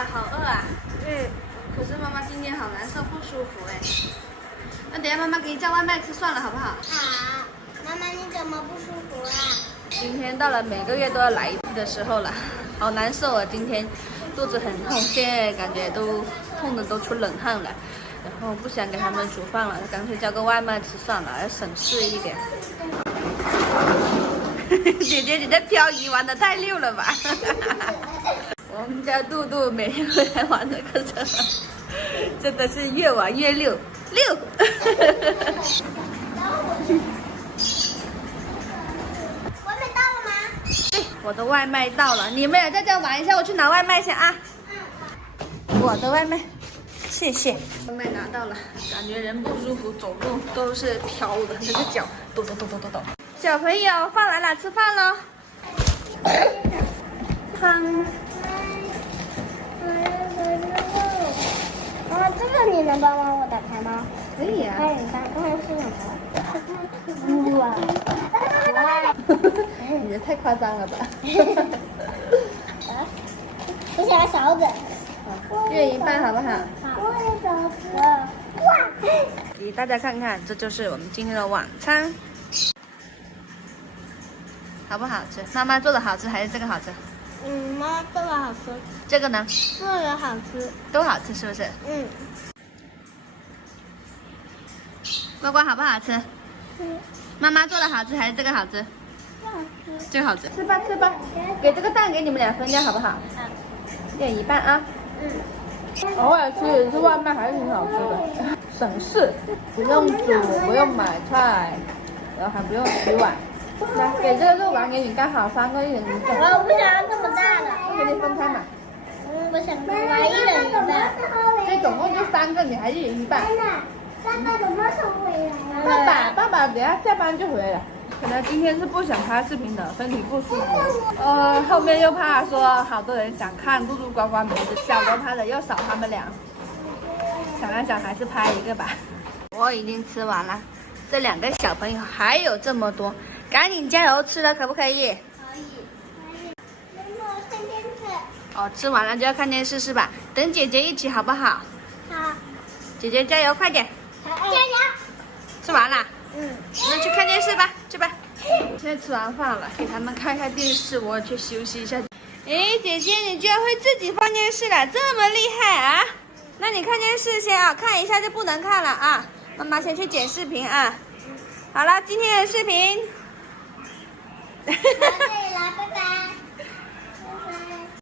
啊，好饿啊。可是妈妈今天好难受，不舒服哎。那等下妈妈给你叫外卖吃算了，好不好？好。妈妈，你怎么不舒服啊？今天到了每个月都要来一次的时候了，好难受啊！今天肚子很痛，现在感觉都痛的都出冷汗了。然后不想给他们煮饭了，干脆叫个外卖吃算了，要省事一点。姐姐，你在漂移玩的太溜了吧？我们家杜杜每天回来玩这个车，真的是越玩越溜。外卖到了吗？对，我的外卖到了，你们也在这玩一下，我去拿外卖先啊。我的外卖，谢谢。外卖拿到了，感觉人不舒服，走路都是飘的，那个脚抖抖抖抖抖抖。小朋友，饭来了，吃饭喽。汤。妈妈，这个你能帮我打开吗？可以啊。还有刚才是什么？哇！你这太夸张了吧？我想要勺子。一人一半好不好？我也勺子。哇！给大家看看，这就是我们今天的晚餐，好不好吃？妈妈做的好吃还是这个好吃？妈妈这个好吃，这个呢？这个好吃。都好吃是不是？乖乖好不好吃？妈妈做的好吃还是这个好吃？这个好吃。吃吧吃吧，给这个蛋给你们俩分掉好不好？一人一半啊。偶尔吃一次外卖还是挺好吃的，省事，不用煮，不用买菜，然后还不用洗碗。来，给这个肉丸给你，刚好3个，一人一份。我不想要这么大的。给你分开嘛。我想玩一人一半。这总共就3个，你还一人一半。爸爸什么时候回来？爸爸等下下班就回来了。本来今天是不想拍视频的，身体不舒服。后面又怕说好多人想看杜杜呱呱名字，小罗拍的又少他们俩。想了想，还是拍一个吧。我已经吃完了，这2个小朋友还有这么多，赶紧加油吃了，可不可以？可以。妈妈看电视。哦，吃完了就要看电视是吧？等姐姐一起好不好？好。姐姐加油，快点！加油。吃完了。那去看电视吧，去吧。现在吃完饭了，给他们看看电视，我去休息一下。哎，姐姐，你居然会自己放电视了，这么厉害啊！那你看电视先啊，看一下就不能看了啊。妈妈先去剪视频啊。好了，今天的视频。可以了，拜拜。